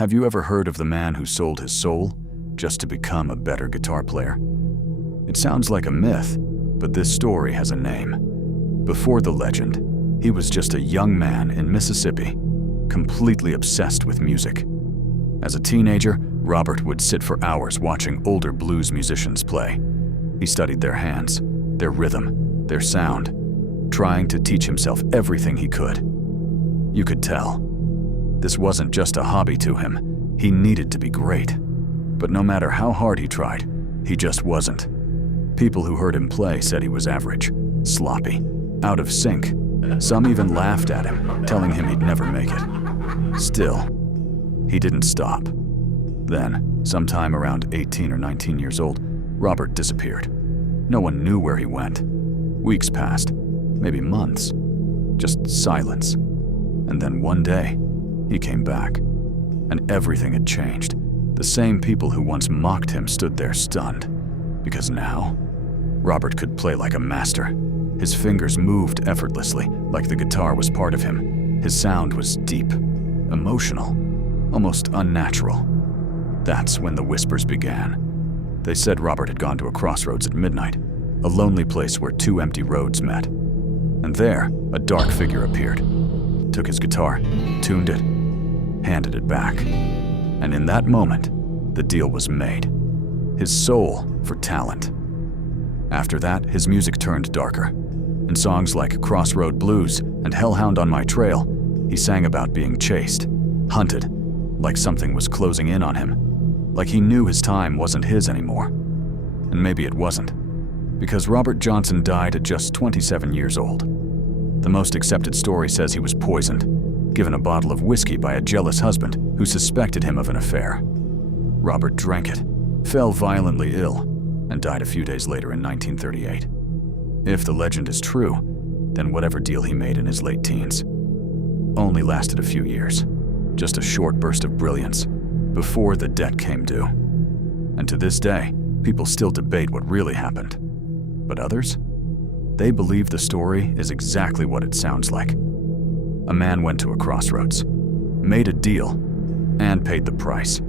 Have you ever heard of the man who sold his soul just to become a better guitar player? It sounds like a myth, but this story has a name. Before the legend, he was just a young man in Mississippi, completely obsessed with music. As a teenager, Robert would sit for hours watching older blues musicians play. He studied their hands, their rhythm, their sound, trying to teach himself everything he could. You could tell. This wasn't just a hobby to him. He needed to be great. But no matter how hard he tried, he just wasn't. People who heard him play said he was average, sloppy, out of sync. Some even laughed at him, telling him he'd never make it. Still, he didn't stop. Then, sometime around 18 or 19 years old, Robert disappeared. No one knew where he went. Weeks passed, maybe months, just silence. And then one day, he came back, and everything had changed. The same people who once mocked him stood there stunned, because now, Robert could play like a master. His fingers moved effortlessly, like the guitar was part of him. His sound was deep, emotional, almost unnatural. That's when the whispers began. They said Robert had gone to a crossroads at midnight, a lonely place where two empty roads met. And there, a dark figure appeared, took his guitar, tuned it, handed it back. And in that moment, the deal was made. His soul for talent. After that, his music turned darker. In songs like Crossroad Blues and Hellhound on My Trail, he sang about being chased, hunted, like something was closing in on him, like he knew his time wasn't his anymore. And maybe it wasn't, because Robert Johnson died at just 27 years old. The most accepted story says he was poisoned, given a bottle of whiskey by a jealous husband who suspected him of an affair. Robert drank it, fell violently ill, and died a few days later in 1938. If the legend is true, then whatever deal he made in his late teens only lasted a few years, just a short burst of brilliance, before the debt came due. And to this day, people still debate what really happened. But others? They believe the story is exactly what it sounds like. A man went to a crossroads, made a deal, and paid the price.